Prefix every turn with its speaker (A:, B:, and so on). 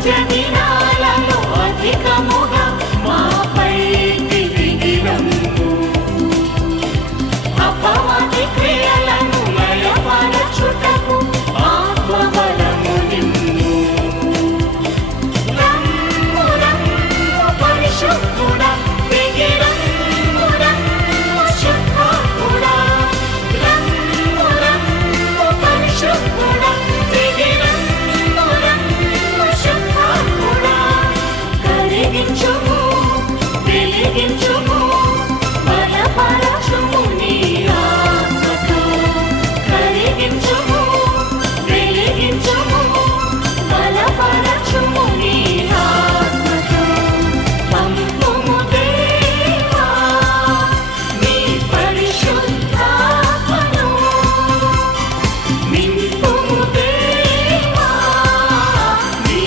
A: 见你。